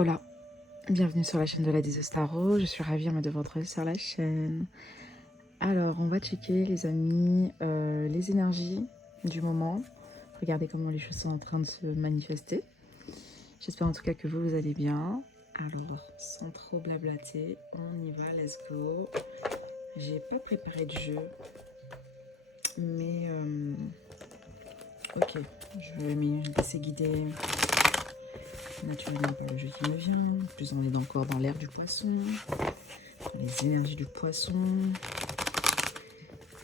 Hola, bienvenue sur la chaîne de la Diseuse Tarot. Je suis ravie de vous retrouver sur la chaîne. Alors, on va checker, les amis, les énergies du moment. Regardez comment les choses sont en train de se manifester. J'espère en tout cas que vous allez bien. Alors, sans trop blablater, on y va, let's go. J'ai pas préparé de jeu, mais ok, je vais me laisser guider naturellement par le jeu qui me vient. Plus on est encore dans l'air du poisson, les énergies du poisson.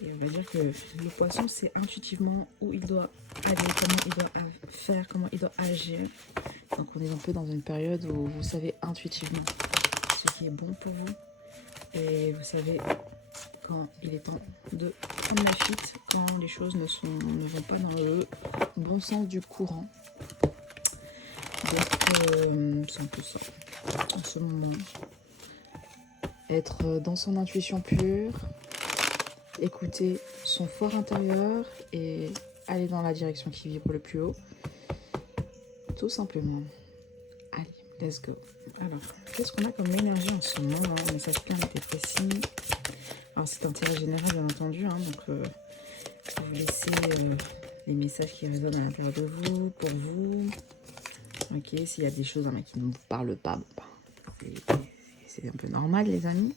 Et on va dire que le poisson, c'est intuitivement où il doit aller, comment il doit faire, comment il doit agir. Donc on est un peu dans une période où vous savez intuitivement ce qui est bon pour vous. Et vous savez quand il est temps de prendre la fuite, quand les choses ne vont pas dans le bon sens du courant. Donc c'est un peu ça en ce moment. Être dans son intuition pure, écouter son fort intérieur et aller dans la direction qui vibre le plus haut. Tout simplement. Allez, let's go. Alors, qu'est-ce qu'on a comme énergie en ce moment? Message clair était précis. Alors, c'est un tirage général, bien entendu. Donc, vous laissez les messages qui résonnent à l'intérieur de vous, pour vous. Ok, s'il y a des choses qui ne vous parlent pas, c'est un peu normal, les amis.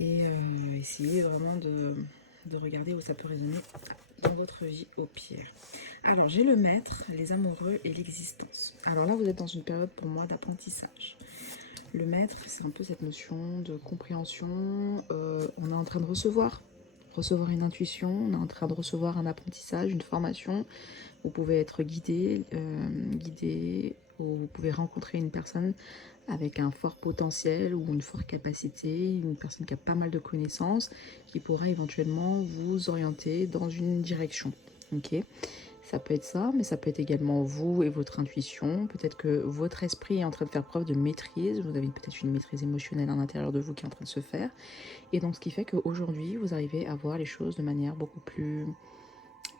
Et essayez vraiment de regarder où ça peut résonner dans votre vie au pire. Alors, j'ai le maître, les amoureux et l'existence. Alors là, vous êtes dans une période pour moi d'apprentissage. Le maître, c'est un peu cette notion de compréhension. On est en train de recevoir une intuition, on est en train de recevoir un apprentissage, une formation. Vous pouvez être guidé, ou vous pouvez rencontrer une personne avec un fort potentiel ou une forte capacité, une personne qui a pas mal de connaissances, qui pourra éventuellement vous orienter dans une direction. Ok, ça peut être ça, mais ça peut être également vous et votre intuition. Peut-être que votre esprit est en train de faire preuve de maîtrise. Vous avez peut-être une maîtrise émotionnelle à l'intérieur de vous qui est en train de se faire. Et donc, ce qui fait qu'aujourd'hui, vous arrivez à voir les choses de manière beaucoup plus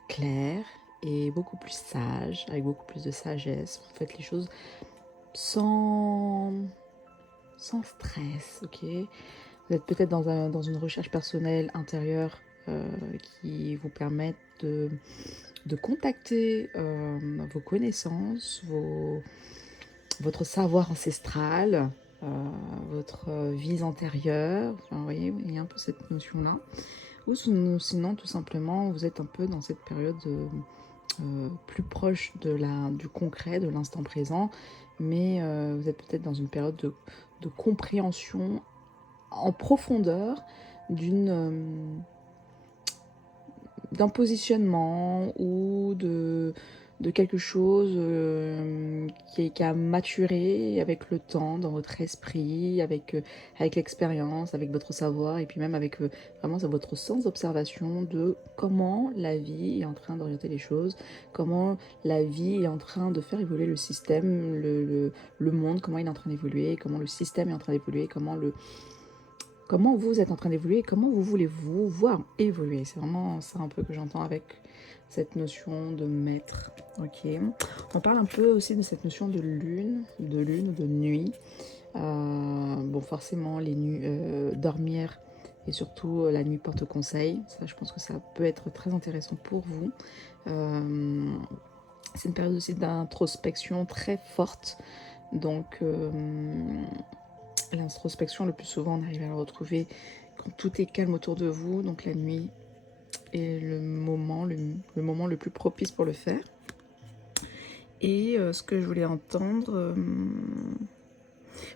claire et beaucoup plus sage, avec beaucoup plus de sagesse. Vous faites les choses sans stress, ok? Vous êtes peut-être dans une recherche personnelle intérieure qui vous permet de contacter vos connaissances, votre savoir ancestral, votre vie antérieure. Enfin, vous voyez, il y a un peu cette notion-là. Ou sinon, tout simplement, vous êtes un peu dans cette période plus proche du concret, de l'instant présent, mais vous êtes peut-être dans une période de compréhension en profondeur d'un positionnement ou de quelque chose qui a maturé avec le temps dans votre esprit, avec l'expérience, avec votre savoir, et puis même avec vraiment votre sens d'observation de comment la vie est en train d'orienter les choses, comment la vie est en train de faire évoluer le système, le monde, comment il est en train d'évoluer, comment le système est en train d'évoluer, comment vous êtes en train d'évoluer, comment vous voulez vous voir évoluer. C'est vraiment ça un peu que j'entends avec cette notion de maître. Ok. On parle un peu aussi de cette notion de lune ou de nuit. Bon, forcément, les nuits, dormir et surtout la nuit porte conseil. Ça, je pense que ça peut être très intéressant pour vous. C'est une période aussi d'introspection très forte. Donc, l'introspection, le plus souvent, on arrive à la retrouver quand tout est calme autour de vous. Donc la nuit est le moment le plus propice pour le faire. Et ce que je voulais entendre,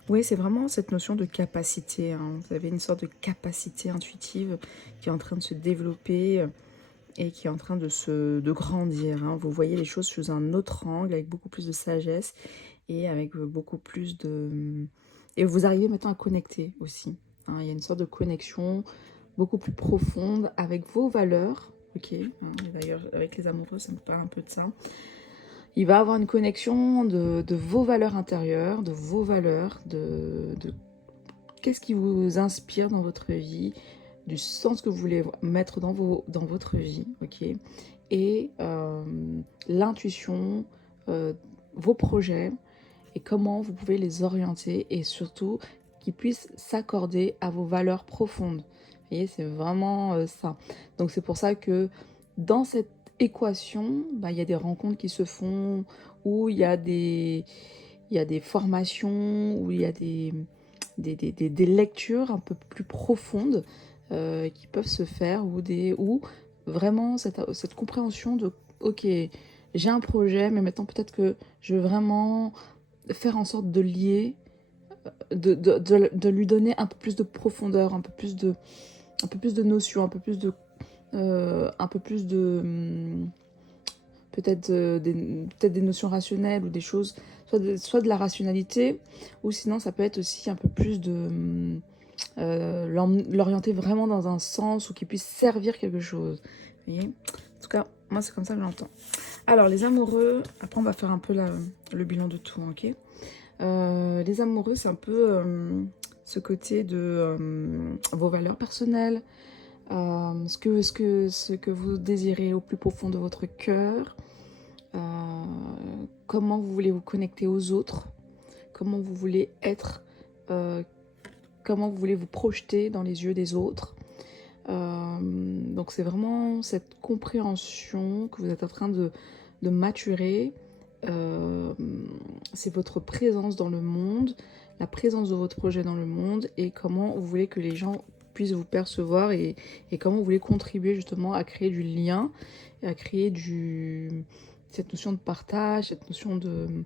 oui, c'est vraiment cette notion de capacité. Vous avez une sorte de capacité intuitive qui est en train de se développer et qui est en train de grandir. Vous voyez les choses sous un autre angle, avec beaucoup plus de sagesse et avec beaucoup plus de... Et vous arrivez maintenant à connecter aussi. Il y a une sorte de connexion beaucoup plus profonde avec vos valeurs. Ok. D'ailleurs, avec les amoureux, ça me parle un peu de ça. Il va avoir une connexion de vos valeurs intérieures, de vos valeurs, de qu'est-ce qui vous inspire dans votre vie, du sens que vous voulez mettre dans votre vie, ok. Et l'intuition, vos projets et comment vous pouvez les orienter et surtout qu'ils puissent s'accorder à vos valeurs profondes. Vous voyez, c'est vraiment ça. Donc c'est pour ça que dans cette équation, il y a des rencontres qui se font, où il y a des formations, où il y a des lectures un peu plus profondes qui peuvent se faire, ou vraiment cette compréhension de ok, j'ai un projet, mais maintenant peut-être que je veux vraiment faire en sorte de lier, de lui donner un peu plus de profondeur, un peu plus de notions, un peu plus de peut-être des notions rationnelles ou des choses, soit de la rationalité, ou sinon ça peut être aussi un peu plus de l'orienter vraiment dans un sens ou qu'il puisse servir quelque chose. Vous voyez, en tout cas, moi c'est comme ça que j'entends. Alors les amoureux, après on va faire un peu le bilan de tout, ok. Les amoureux, c'est un peu ce côté de vos valeurs personnelles, ce que vous désirez au plus profond de votre cœur, comment vous voulez vous connecter aux autres, comment vous voulez être, comment vous voulez vous projeter dans les yeux des autres. Donc c'est vraiment cette compréhension que vous êtes en train de maturer. C'est votre présence dans le monde, la présence de votre projet dans le monde et comment vous voulez que les gens puissent vous percevoir et comment vous voulez contribuer justement à créer du lien et à créer cette notion de partage, cette notion de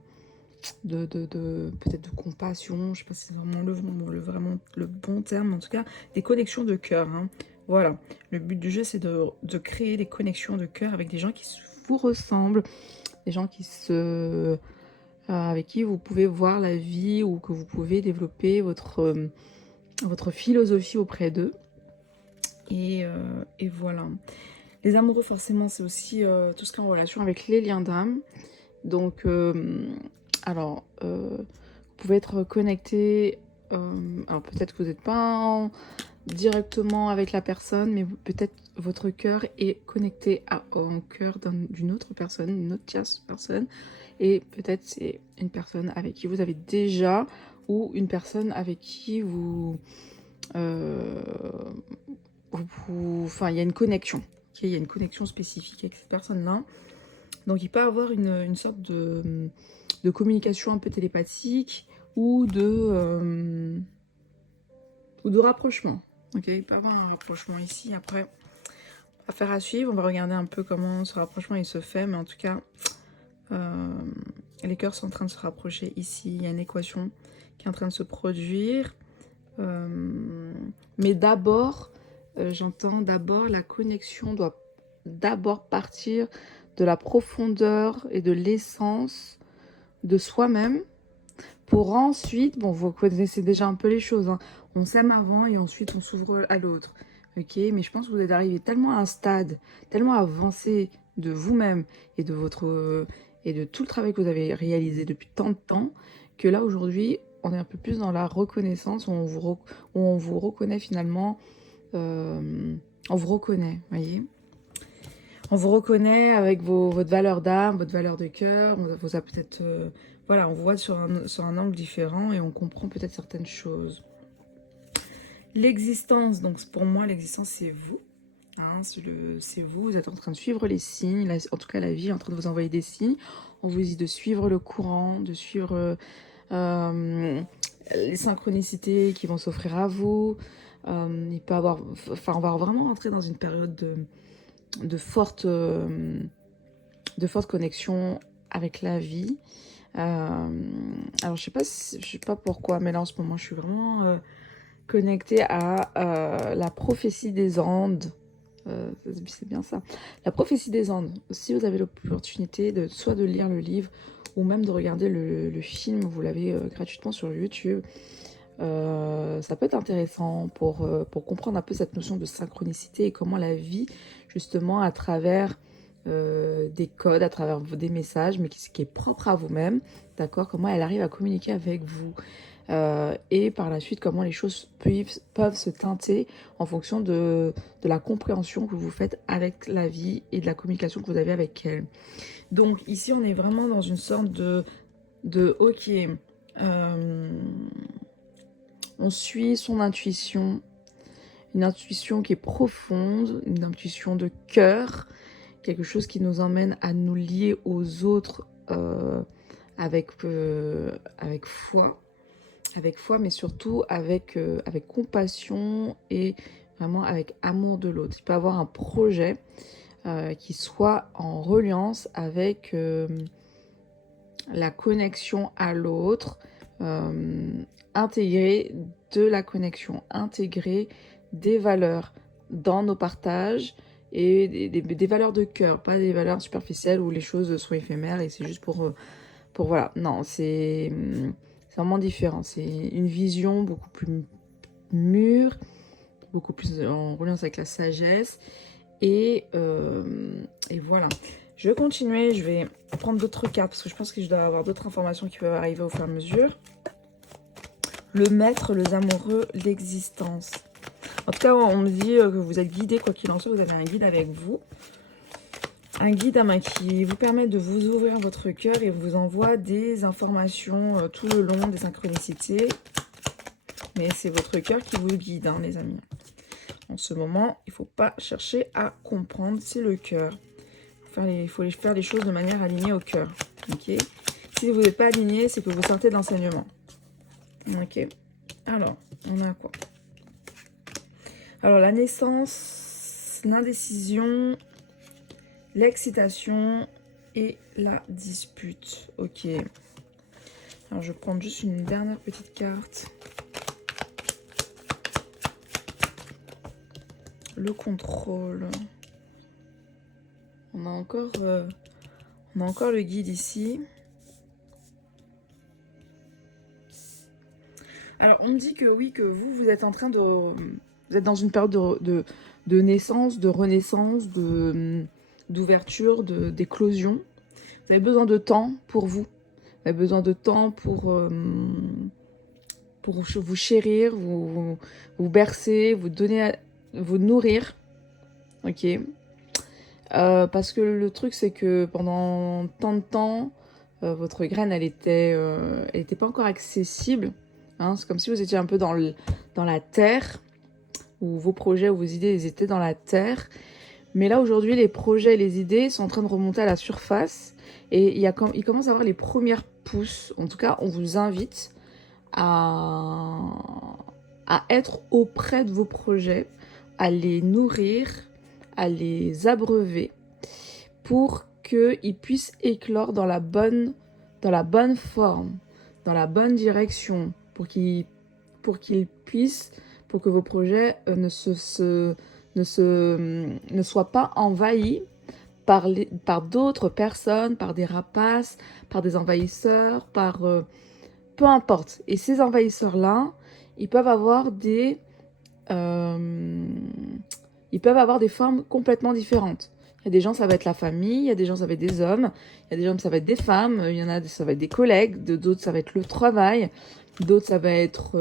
peut-être de compassion, je sais pas si c'est vraiment vraiment le bon terme, mais en tout cas des connexions de cœur, hein. Voilà, le but du jeu c'est de créer des connexions de cœur avec des gens qui vous ressemblent, des gens avec qui vous pouvez voir la vie ou que vous pouvez développer votre philosophie auprès d'eux. Et voilà. Les amoureux, forcément, c'est aussi tout ce qui est en relation avec les liens d'âme. Donc, alors, vous pouvez être connecté. Alors, peut-être que vous n'êtes pas directement avec la personne, mais peut-être votre cœur est connecté au cœur d'une autre personne, une autre tierce personne. Et peut-être c'est une personne avec qui vous avez déjà, ou une personne avec qui enfin, il y a une connexion. Il y a une connexion spécifique avec cette personne-là. Donc, il peut y avoir une sorte de communication un peu télépathique ou de rapprochement. Ok, il peut y avoir un rapprochement ici. Après, affaire à suivre. On va regarder un peu comment ce rapprochement il se fait. Mais en tout cas, les cœurs sont en train de se rapprocher ici. Il y a une équation qui est en train de se produire. Mais d'abord, j'entends d'abord la connexion doit d'abord partir de la profondeur et de l'essence de soi-même pour ensuite, bon, vous connaissez déjà un peu les choses, hein, on s'aime avant et ensuite on s'ouvre à l'autre, ok, mais je pense que vous êtes arrivé tellement à un stade, tellement avancé de vous-même et de tout le travail que vous avez réalisé depuis tant de temps, que là aujourd'hui, on est un peu plus dans la reconnaissance, où on vous reconnaît finalement, on vous reconnaît, voyez. On vous reconnaît avec votre valeur d'âme, votre valeur de cœur. On vous a peut-être, voilà, on vous voit sur un angle différent et on comprend peut-être certaines choses. L'existence, donc pour moi, l'existence, c'est vous. Hein, c'est vous, vous êtes en train de suivre les signes. En tout cas, la vie est en train de vous envoyer des signes. On vous dit de suivre le courant, de suivre les synchronicités qui vont s'offrir à vous. Il peut avoir, enfin, on va vraiment rentrer dans une période de forte connexion avec la vie. Alors je sais pas pourquoi, mais là en ce moment je suis vraiment connectée à la prophétie des Andes. C'est bien ça, la prophétie des Andes. Si vous avez l'opportunité soit de lire le livre ou même de regarder le film, vous l'avez gratuitement sur YouTube. Ça peut être intéressant pour comprendre un peu cette notion de synchronicité et comment la vie, justement, à travers des codes, à travers des messages, mais qui est propre à vous-même, d'accord, comment elle arrive à communiquer avec vous. Et par la suite, comment les choses peuvent se teinter en fonction de la compréhension que vous faites avec la vie et de la communication que vous avez avec elle. Donc ici, on est vraiment dans une sorte de ok, on suit son intuition, une intuition qui est profonde, une intuition de cœur, quelque chose qui nous emmène à nous lier aux autres avec foi, mais surtout avec compassion et vraiment avec amour de l'autre. Il peut y avoir un projet qui soit en reliance avec la connexion à l'autre, intégrer de la connexion, intégrer des valeurs dans nos partages et des valeurs de cœur, pas des valeurs superficielles où les choses sont éphémères et c'est juste pour voilà. Non, c'est vraiment différent. C'est une vision beaucoup plus mûre, beaucoup plus en reliance avec la sagesse et voilà. Je vais continuer, je vais prendre d'autres cartes parce que je pense que je dois avoir d'autres informations qui peuvent arriver au fur et à mesure. Le maître, les amoureux, l'existence. En tout cas, on me dit que vous êtes guidé, quoi qu'il en soit, vous avez un guide avec vous. Un guide qui vous permet de vous ouvrir votre cœur et vous envoie des informations tout le long, des synchronicités. Mais c'est votre cœur qui vous guide, hein, les amis. En ce moment, il ne faut pas chercher à comprendre, c'est le cœur. Il faut faire les choses de manière alignée au cœur. Okay, si vous n'êtes pas aligné, c'est que vous sortez de l'enseignement. Ok. Alors, on a quoi? Alors, la naissance, l'indécision, l'excitation et la dispute. Ok. Alors, je vais prendre juste une dernière petite carte. Le contrôle. On a encore le guide ici. Alors, on me dit que oui, que vous êtes en train de... Vous êtes dans une période de naissance, de renaissance, d'ouverture, d'éclosion. Vous avez besoin de temps pour vous. Vous avez besoin de temps pour vous chérir, vous bercer, vous donner, vous nourrir. Ok. Parce que le truc, c'est que pendant tant de temps, votre graine, elle était pas encore accessible. Hein. C'est comme si vous étiez un peu dans la terre, où vos projets ou vos idées, ils étaient dans la terre. Mais là, aujourd'hui, les projets et les idées sont en train de remonter à la surface. Et il commence à avoir les premières pousses. En tout cas, on vous invite à être auprès de vos projets, à les nourrir, à les abreuver pour qu'ils puissent éclore dans la bonne forme, dans la bonne direction, pour que vos projets ne soient pas envahis par d'autres personnes, par des rapaces, par des envahisseurs, peu importe. Et ces envahisseurs-là, ils peuvent avoir des formes complètement différentes. Il y a des gens, ça va être la famille, il y a des gens, ça va être des hommes, il y a des gens, ça va être des femmes, il y en a, ça va être des collègues, d'autres, ça va être le travail, d'autres, ça va être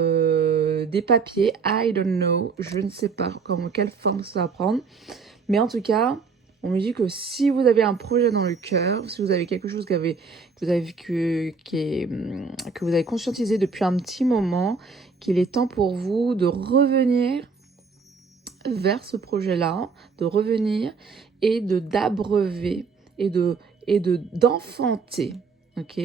des papiers, I don't know, je ne sais pas quelle forme ça va prendre. Mais en tout cas, on me dit que si vous avez un projet dans le cœur, si vous avez quelque chose que vous avez conscientisé depuis un petit moment, qu'il est temps pour vous de revenir vers ce projet-là, de revenir et d'abreuver et d'enfanter, ok,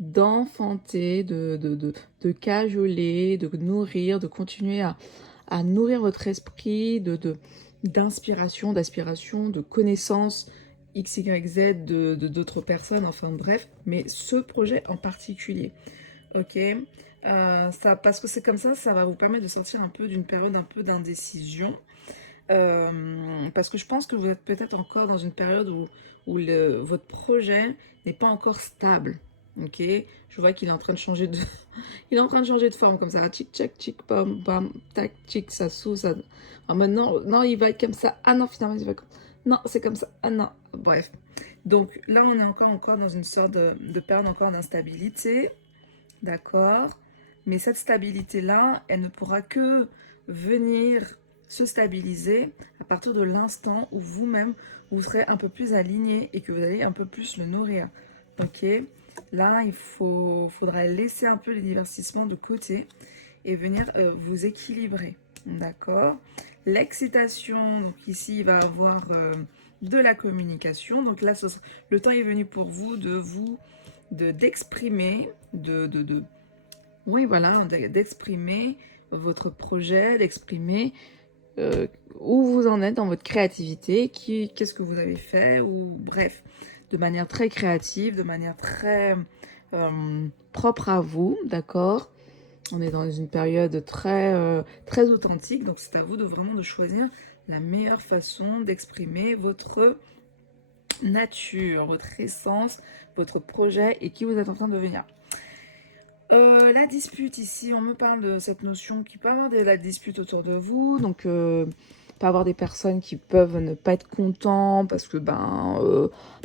d'enfanter, de cajoler, de nourrir, de continuer à nourrir votre esprit d'inspiration, d'aspiration, de connaissances X, Y, Z d'autres personnes, enfin bref, mais ce projet en particulier, ok, parce que c'est comme ça va vous permettre de sortir un peu d'une période un peu d'indécision, parce que je pense que vous êtes peut-être encore dans une période où votre projet n'est pas encore stable. Ok, je vois qu'il est en train de changer de, il est en train de changer de forme comme ça. Tchic, tchac, tchic, bam, bam, tac, tchic, ça sous, ça. Alors maintenant, non, il va être comme ça. Ah non, finalement, il va comme. Non, c'est comme ça. Ah non. Bref. Donc là, on est encore dans une sorte de période encore d'instabilité. D'accord. Mais cette stabilité-là, elle ne pourra que venir se stabiliser à partir de l'instant où vous-même, vous serez un peu plus aligné et que vous allez un peu plus le nourrir. Ok. Là, faudra laisser un peu les divertissements de côté et venir vous équilibrer. D'accord? L'excitation, donc ici, il va avoir de la communication. Donc là, le temps est venu pour vous d'exprimer, oui, voilà, d'exprimer votre projet, d'exprimer où vous en êtes dans votre créativité, qu'est-ce que vous avez fait, ou bref, de manière très créative, de manière très propre à vous, d'accord? On est dans une période très authentique, donc c'est à vous vraiment de choisir la meilleure façon d'exprimer votre nature, votre essence, votre projet et qui vous êtes en train de devenir. La dispute ici, on me parle de cette notion qui peut avoir de la dispute autour de vous, donc peut avoir des personnes qui peuvent ne pas être contents parce que par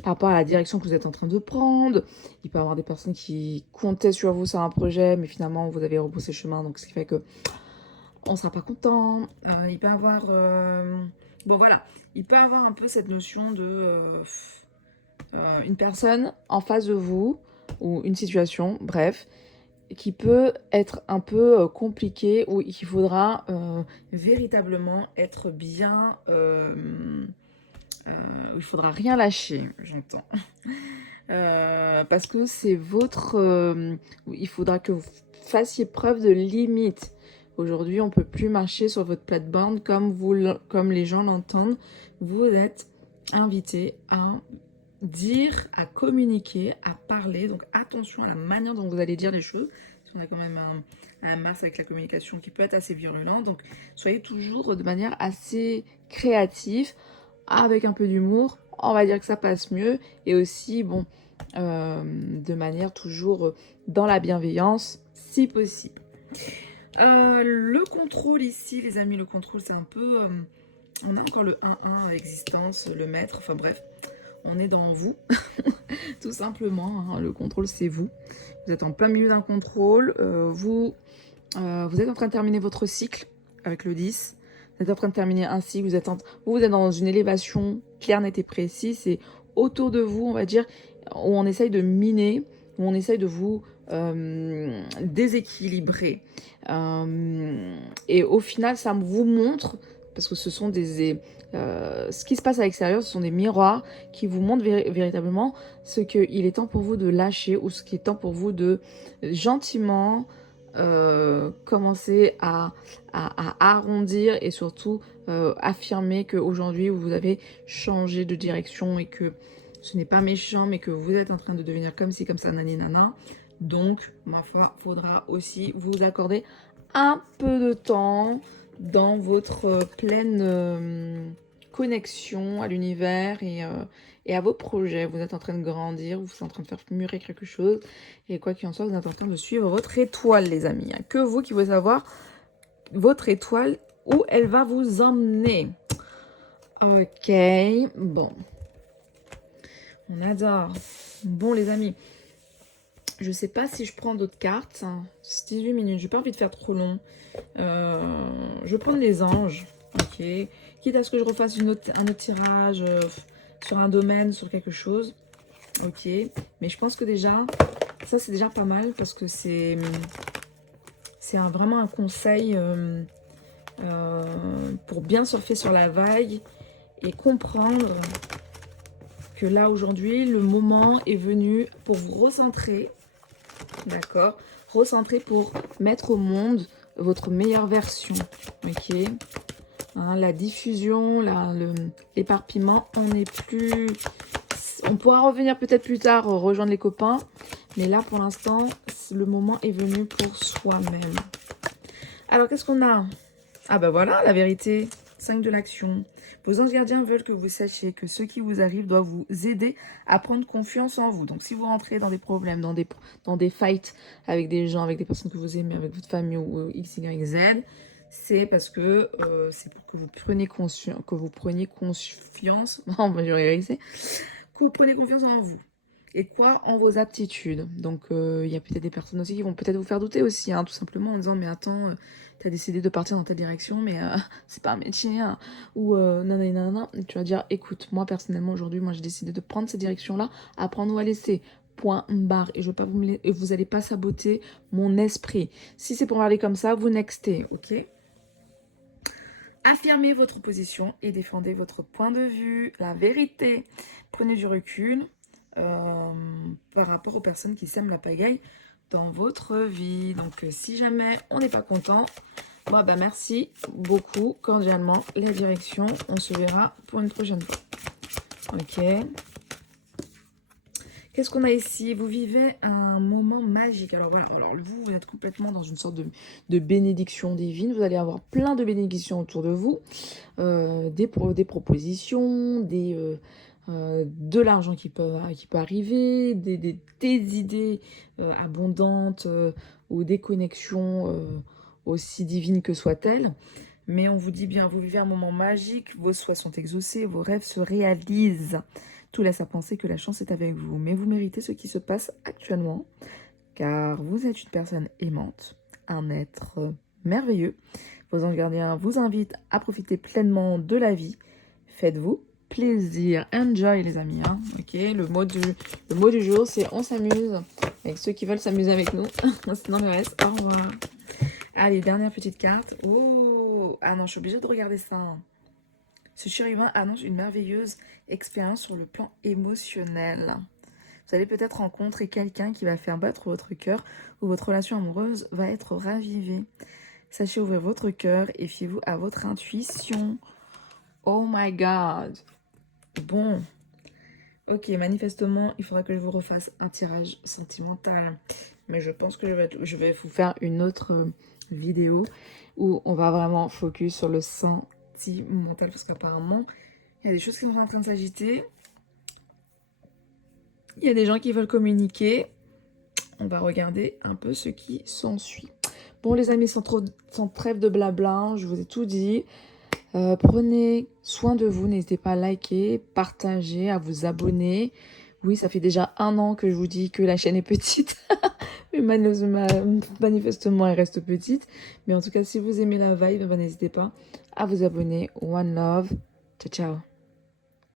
rapport à la direction que vous êtes en train de prendre, il peut y avoir des personnes qui comptaient sur vous sur un projet, mais finalement vous avez rebroussé chemin, donc ce qui fait que on sera pas content. Il peut y avoir, bon voilà, il peut y avoir un peu cette notion de une personne en face de vous ou une situation, bref, qui peut être un peu compliqué, où il faudra véritablement être bien, il faudra rien lâcher, j'entends. Parce que c'est votre... il faudra que vous fassiez preuve de limite. Aujourd'hui, on ne peut plus marcher sur votre plate-bande comme les gens l'entendent. Vous êtes invité à dire, à communiquer, à parler. Donc attention à la manière dont vous allez dire les choses. On a quand même un Mars avec la communication qui peut être assez virulent. Donc soyez toujours de manière assez créative, avec un peu d'humour. On va dire que ça passe mieux. Et aussi, bon, de manière toujours dans la bienveillance, si possible. Le contrôle ici, les amis, le contrôle, c'est un peu... on a encore le 1-1 à existence, le maître, enfin bref. On est dans vous, tout simplement. Hein. Le contrôle, c'est vous. Vous êtes en plein milieu d'un contrôle. Vous êtes en train de terminer votre cycle avec le 10. Vous êtes en train de terminer un cycle. Vous êtes dans une élévation claire, nette et précise. C'est autour de vous, on va dire, où on essaye de miner, où on essaye de vous déséquilibrer. Et au final, ça vous montre, parce que ce sont ce qui se passe à l'extérieur, ce sont des miroirs qui vous montrent véritablement ce qu'il est temps pour vous de lâcher ou ce qu'il est temps pour vous de gentiment commencer à arrondir et surtout affirmer qu'aujourd'hui vous avez changé de direction et que ce n'est pas méchant mais que vous êtes en train de devenir comme ci, comme ça, nani, nana. Donc, ma foi, faudra aussi vous accorder un peu de temps dans votre pleine connexion à l'univers et à vos projets. Vous êtes en train de grandir, vous êtes en train de faire mûrir quelque chose. Et quoi qu'il en soit, vous êtes en train de suivre votre étoile, les amis. Il n'y a que vous qui voulez savoir votre étoile, où elle va vous emmener. Ok, bon. On adore. Bon, les amis. Je sais pas si je prends d'autres cartes. C'est 18 minutes. J'ai pas envie de faire trop long. Je vais prendre les anges. Ok. Quitte à ce que je refasse un autre tirage sur un domaine, sur quelque chose. Ok. Mais je pense que déjà, ça c'est déjà pas mal parce que c'est vraiment un conseil pour bien surfer sur la vague et comprendre que là aujourd'hui, le moment est venu pour vous recentrer. D'accord, recentrer pour mettre au monde votre meilleure version. Ok, hein, la diffusion, l'éparpillement, on n'est plus... On pourra revenir peut-être plus tard, rejoindre les copains. Mais là, pour l'instant, le moment est venu pour soi-même. Alors, qu'est-ce qu'on a? Ah ben voilà, la vérité. 5 de l'action. Vos anges gardiens veulent que vous sachiez que ce qui vous arrive doit vous aider à prendre confiance en vous. Donc, si vous rentrez dans des problèmes, dans des fights avec des gens, avec des personnes que vous aimez, avec votre famille ou X, Y, Z, c'est parce que c'est pour que vous preniez confiance. Non, je vais réaliser. Que vous preniez confiance en vous. Et quoi? En vos aptitudes. Donc, il y a peut-être des personnes aussi qui vont peut-être vous faire douter aussi, hein, tout simplement en disant, mais attends... tu as décidé de partir dans telle direction, mais c'est pas un métier, hein. Ou nanana, tu vas dire, écoute, moi personnellement aujourd'hui, moi j'ai décidé de prendre cette direction-là, à prendre ou à laisser. point barre. Et vous allez pas saboter mon esprit. Si c'est pour parler comme ça, vous nextez, ok? Affirmez votre position et défendez votre point de vue, la vérité. Prenez du recul par rapport aux personnes qui sèment la pagaille dans votre vie. Donc, si jamais on n'est pas content, bon, bah, merci beaucoup, cordialement, la direction. On se verra pour une prochaine fois. Ok. Qu'est-ce qu'on a ici? Vous vivez un moment magique. Alors voilà, alors vous êtes complètement dans une sorte de bénédiction divine. Vous allez avoir plein de bénédictions autour de vous. Des propositions, de l'argent qui peut arriver, des idées abondantes ou des connexions aussi divines que soient-elles. Mais on vous dit bien, vous vivez un moment magique, vos souhaits sont exaucés, vos rêves se réalisent. Tout laisse à penser que la chance est avec vous, mais vous méritez ce qui se passe actuellement, car vous êtes une personne aimante, un être merveilleux. Vos anges gardiens vous invitent à profiter pleinement de la vie. Faites-vous plaisir, enjoy les amis. Hein. Ok, le mot du jour, c'est on s'amuse avec ceux qui veulent s'amuser avec nous. Sinon le reste, au revoir. Allez, dernière petite carte. Oh, ah non, je suis obligée de regarder ça. Ce chérubin annonce une merveilleuse expérience sur le plan émotionnel. Vous allez peut-être rencontrer quelqu'un qui va faire battre votre cœur ou votre relation amoureuse va être ravivée. Sachez ouvrir votre cœur et fiez-vous à votre intuition. Oh my God. Bon. Ok, manifestement, il faudra que je vous refasse un tirage sentimental. Mais je pense que je vais vous faire une autre vidéo où on va vraiment focus sur le sentimental. Parce qu'apparemment, il y a des choses qui sont en train de s'agiter. Il y a des gens qui veulent communiquer. On va regarder un peu ce qui s'ensuit. Bon les amis, sans trêve de blabla, je vous ai tout dit. Prenez soin de vous, n'hésitez pas à liker, partager, à vous abonner. Oui, ça fait déjà 1 an que je vous dis que la chaîne est petite. Mais manifestement, elle reste petite. Mais en tout cas, si vous aimez la vibe, n'hésitez pas à vous abonner. One love. Ciao, ciao.